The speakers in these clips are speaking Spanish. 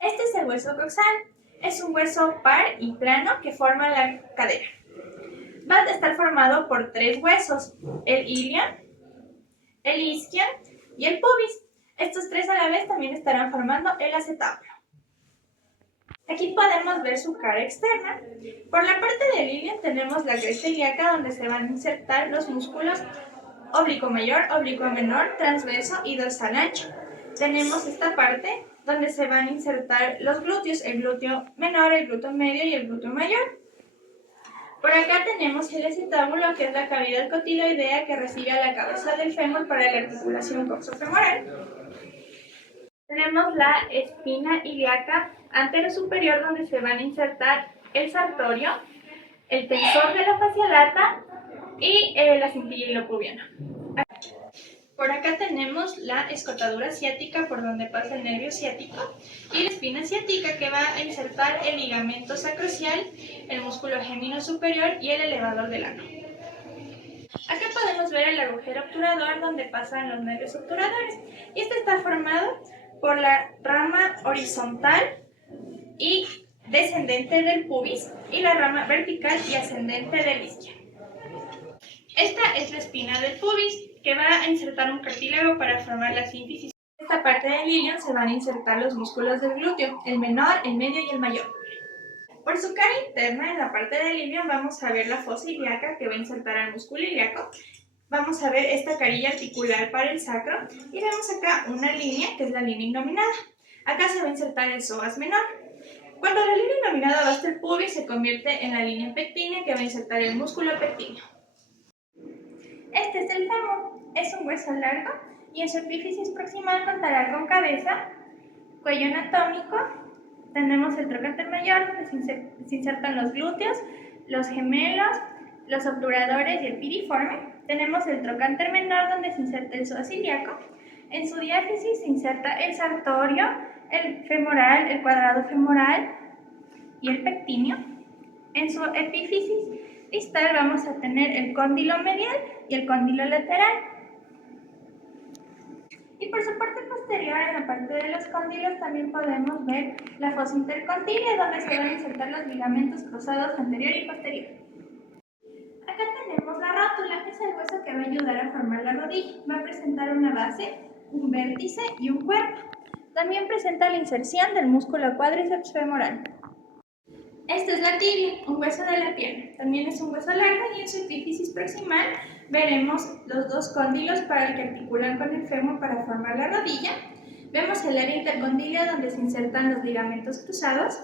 Este es el hueso coxal. Es un hueso par y plano que forma la cadera. Va a estar formado por 3 huesos, el ilion, el isquion y el pubis. Estos 3 a la vez también estarán formando el acetábulo. Aquí podemos ver su cara externa. Por la parte del ilion tenemos la cresta ilíaca, donde se van a insertar los músculos oblicuo mayor, oblicuo menor, transverso y dorsal ancho. Tenemos esta parte donde se van a insertar los glúteos, el glúteo menor, el glúteo medio y el glúteo mayor. Por acá tenemos el acetábulo, que es la cavidad cotiloidea que recibe a la cabeza del fémur para la articulación coxofemoral. Tenemos la espina ilíaca anterosuperior, donde se van a insertar el sartorio, el tensor de la fascia lata y la cintilla ilopubiana. Por acá tenemos la escotadura ciática, por donde pasa el nervio ciático, y la espina ciática, que va a insertar el ligamento sacroiliac, el músculo gemino superior y el elevador del ano. Acá podemos ver el agujero obturador, donde pasan los nervios obturadores, y este está formado por la rama horizontal y descendente del pubis y la rama vertical y ascendente del isquio. Esta es la espina del pubis, que va a insertar un cartílago para formar la sínfisis. En esta parte del ilion se van a insertar los músculos del glúteo, el menor, el medio y el mayor. Por su cara interna, en la parte del ilion, vamos a ver la fosa ilíaca, que va a insertar al músculo ilíaco. Vamos a ver esta carilla articular para el sacro y vemos acá una línea, que es la línea innominada. Acá se va a insertar el psoas menor. Cuando la línea innominada va hasta el pubis, se convierte en la línea pectínea, que va a insertar el músculo pectíneo. Este es el fémur. Es un hueso largo y en su epífisis proximal contará con cabeza, cuello anatómico. Tenemos el trocánter mayor, donde se insertan los glúteos, los gemelos, los obturadores y el piriforme. Tenemos el trocánter menor, donde se inserta el psoas ilíaco. En su diáfisis se inserta el sartorio, el femoral, el cuadrado femoral y el pectíneo. En su epífisis distal vamos a tener el cóndilo medial y el cóndilo lateral. Y por su parte posterior, en la parte de los cóndilos, también podemos ver la fosa intercontilia, donde se van a insertar los ligamentos cruzados anterior y posterior. Acá tenemos la rótula, que es el hueso que va a ayudar a formar la rodilla. Va a presentar una base, un vértice y un cuerpo. También presenta la inserción del músculo cuádriceps femoral. Esta es la tibia, un hueso de la pierna. También es un hueso largo y en su epífisis proximal veremos los 2 cóndilos para el que articulan con el fémur para formar la rodilla. Vemos el área intercondilia, donde se insertan los ligamentos cruzados.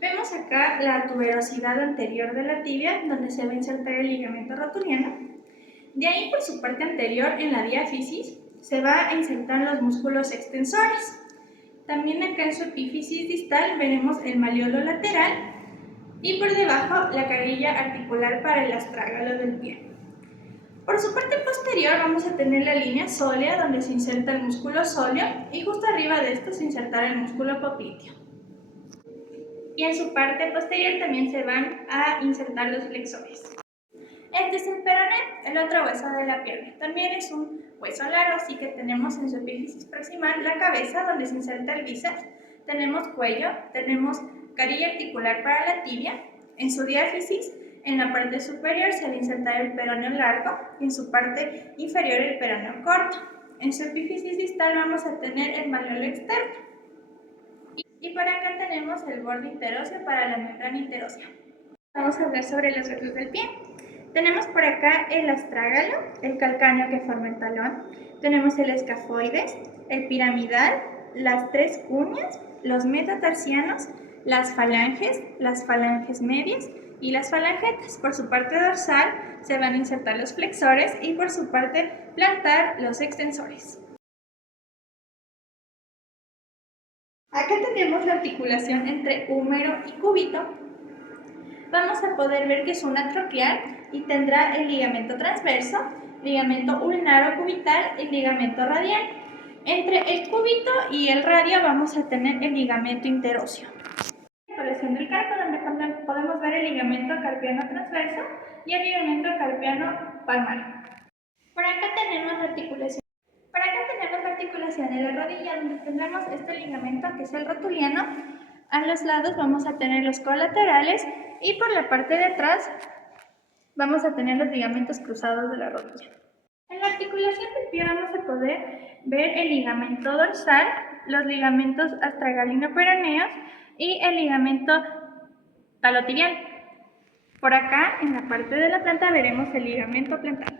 Vemos acá la tuberosidad anterior de la tibia, donde se va a insertar el ligamento rotuliano. De ahí, por su parte anterior, en la diáfisis, se va a insertar los músculos extensores. También acá en su epífisis distal veremos el maleolo lateral y por debajo la carilla articular para el astrágalo del pie. Por su parte posterior vamos a tener la línea sólea, donde se inserta el músculo sóleo, y justo arriba de esto se insertará el músculo popliteo. Y en su parte posterior también se van a insertar los flexores. Este es el peroné, el otro hueso de la pierna. También es un hueso largo, así que tenemos en su epífisis proximal la cabeza, donde se inserta el bíceps. Tenemos cuello, tenemos carilla articular para la tibia. En su diáfisis, en la parte superior, se va a insertar el peroneo largo y en su parte inferior el peroneo corto. En su epífisis distal vamos a tener el maleolo externo. Y por acá tenemos el borde interóseo para la membrana interósea. Vamos a hablar sobre los huesos del pie. Tenemos por acá el astrágalo, el calcáneo que forma el talón. Tenemos el escafoides, el piramidal, las 3 cuñas, los metatarsianos, las falanges medias y las falangetas. Por su parte dorsal se van a insertar los flexores y por su parte plantar los extensores. Acá tenemos la articulación entre húmero y cúbito. Vamos a poder ver que es una troquear y tendrá el ligamento transverso, ligamento ulnar o cubital y ligamento radial. Entre el cúbito y el radio vamos a tener el ligamento interóseo. Articulación del carpo, donde podemos ver el ligamento carpiano transverso y el ligamento carpiano palmar. Por acá tenemos la articulación articulación de la rodilla, donde tendremos este ligamento que es el rotuliano. A los lados vamos a tener los colaterales y por la parte de atrás vamos a tener los ligamentos cruzados de la rodilla. En la articulación del pie vamos a poder ver el ligamento dorsal, los ligamentos astragalino-peroneos y el ligamento talotibial. Por acá, en la parte de la planta, veremos el ligamento plantar.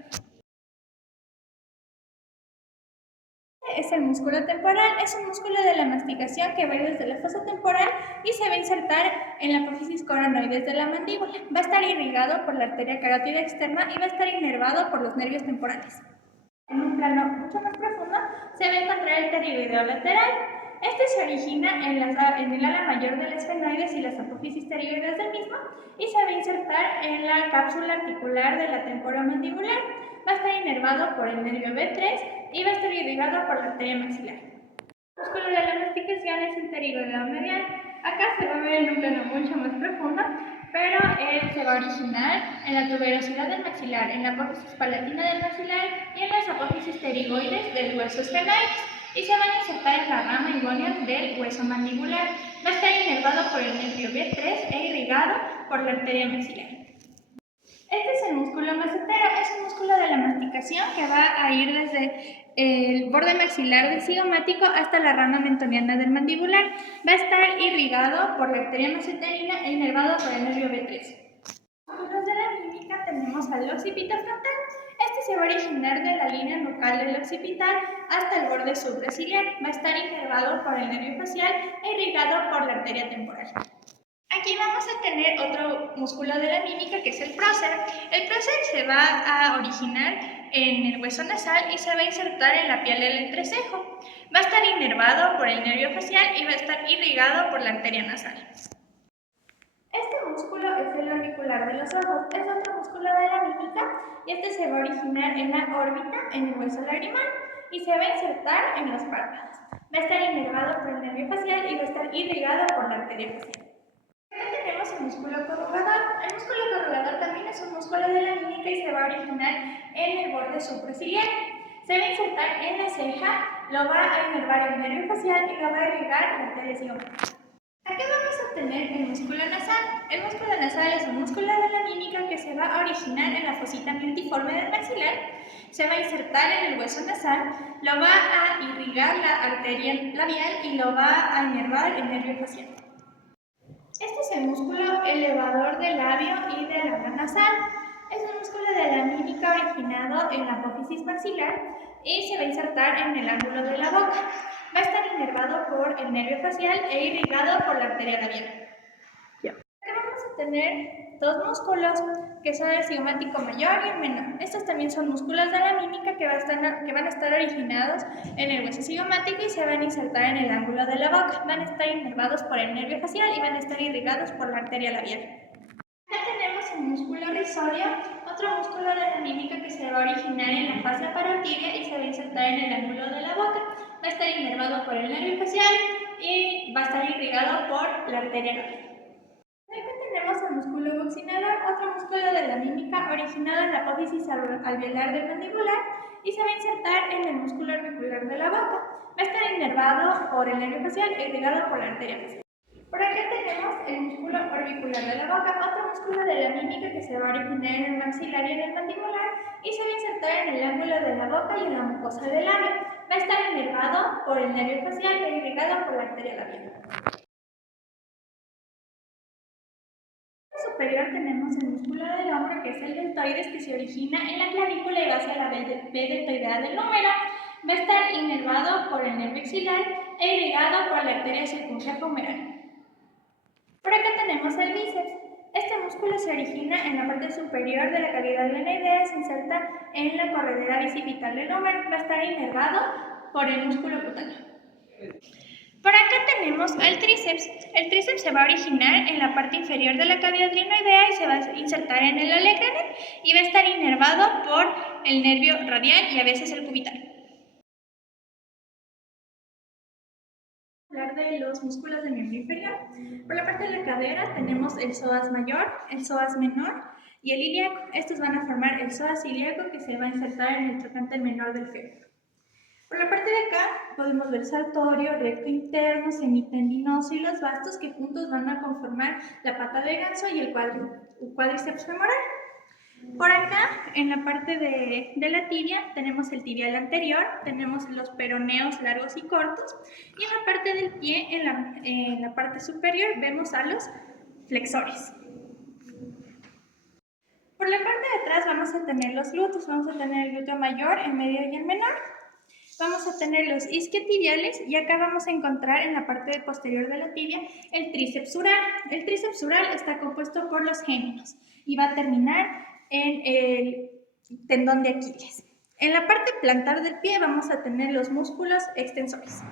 Es el músculo temporal, es un músculo de la masticación que va a ir desde la fosa temporal y se va a insertar en la apófisis coronoides de la mandíbula. Va a estar irrigado por la arteria carótida externa y va a estar inervado por los nervios temporales. En un plano mucho más profundo se va a encontrar el pterigoideo lateral. Este se origina en el ala mayor del esfenoides y las apófisis pterigoideas del mismo y se va a insertar en la cápsula articular de la temporomandibular. Va a estar inervado por el nervio B3 y va a estar irrigado por la arteria maxilar. El músculo de la masticación es el pterigoideo medial. Acá se va a ver en un plano mucho más profundo, pero él se va a originar en la tuberosidad del maxilar, en la apófisis palatina del maxilar y en las apófisis pterigoides del hueso esfenoides y se van a insertar en la rama igonia del hueso mandibular. Va a estar inervado por el nervio B3 e irrigado por la arteria maxilar. Este es el músculo macetero, es un músculo de la masticación que va a ir desde el borde maxilar del cigomático hasta la rama mentoniana del mandibular. Va a estar irrigado por la arteria maceterina e inervado por el nervio B3. Músculos de la mímica tenemos al occipito frontal. Este se va a originar de la línea nucal del occipital hasta el borde subciliar. Va a estar inervado por el nervio facial e irrigado por la arteria temporal. Aquí vamos a tener otro músculo de la mímica que es el prócer. El prócer se va a originar en el hueso nasal y se va a insertar en la piel del entrecejo. Va a estar inervado por el nervio facial y va a estar irrigado por la arteria nasal. Este músculo es el orbicular de los ojos, es otro músculo de la mímica y este se va a originar en la órbita, en el hueso lagrimal y se va a insertar en los párpados. Va a estar inervado por el nervio facial y va a estar irrigado por la arteria facial. Acá tenemos el músculo corrugador. El músculo corrugador también es un músculo de la mímica y se va a originar en el borde supraciliar. Se va a insertar en la ceja, lo va a inervar el nervio facial y lo va a irrigar la arteria cigomática. Acá vamos a tener el músculo nasal. El músculo nasal es un músculo de la mímica que se va a originar en la fosita multiforme del maxilar, se va a insertar en el hueso nasal, lo va a irrigar la arteria labial y lo va a inervar el nervio facial. Este es el músculo elevador del labio y del ala nasal. Es un músculo de la mímica originado en la apófisis maxilar y se va a insertar en el ángulo de la boca. Va a estar inervado por el nervio facial e irrigado por la arteria labial. Acá vamos a tener dos músculos que son el cigomático mayor y el menor. Estos también son músculos de la mímica que van a estar originados en el hueso cigomático y se van a insertar en el ángulo de la boca. Van a estar inervados por el nervio facial y van a estar irrigados por la arteria labial. Acá tenemos el músculo risorio, otro músculo de la mímica que se va a originar en la fascia parotidia y se va a insertar en el ángulo de la boca. Va a estar inervado por el nervio facial y va a estar irrigado por la arteria labial. Acá tenemos el músculo buccinador, otro músculo de la mímica originado en la apófisis alveolar del mandibular y se va a insertar en el músculo orbicular de la boca. Va a estar inervado por el nervio facial e irrigado por la arteria facial. Por acá tenemos el músculo orbicular de la boca, otro músculo de la mímica que se va a originar en el maxilar y en el mandibular y se va a insertar en el ángulo de la boca y en la mucosa del labio. Va a estar inervado por el nervio facial e irrigado por la arteria labial. Superior tenemos el músculo del hombro que es el deltoides que se origina en la clavícula y va hacia la B deltoidea del húmero. Va a estar inervado por el nervio axilar e irrigado por la arteria circunflejo-humeral. Por acá tenemos el bíceps. Este músculo se origina en la parte superior de la cavidad glenoidea y se inserta en la corredera bicipital del húmero. Va a estar inervado por el músculo cutáneo. Por acá tenemos al tríceps. El tríceps se va a originar en la parte inferior de la cavidad glenoidea y se va a insertar en el olecranen y va a estar inervado por el nervio radial y a veces el cubital. Hablar de los músculos del miembro inferior. Por la parte de la cadera tenemos el psoas mayor, el psoas menor y el ilíaco. Estos van a formar el psoas ilíaco que se va a insertar en el trocánter menor del fémur. Por la parte de acá podemos ver sartorio, recto interno, semitendinoso y los bastos que juntos van a conformar la pata de ganso y el cuádriceps femoral. Por acá, en la parte de la tibia, tenemos el tibial anterior, tenemos los peroneos largos y cortos, y en la parte del pie, en la parte superior, vemos a los flexores. Por la parte de atrás vamos a tener los glúteos, vamos a tener el glúteo mayor, el medio y el menor. Vamos a tener los isquiotibiales y acá vamos a encontrar en la parte posterior de la tibia el tríceps sural. El tríceps sural está compuesto por los géminos y va a terminar en el tendón de Aquiles. En la parte plantar del pie vamos a tener los músculos extensores.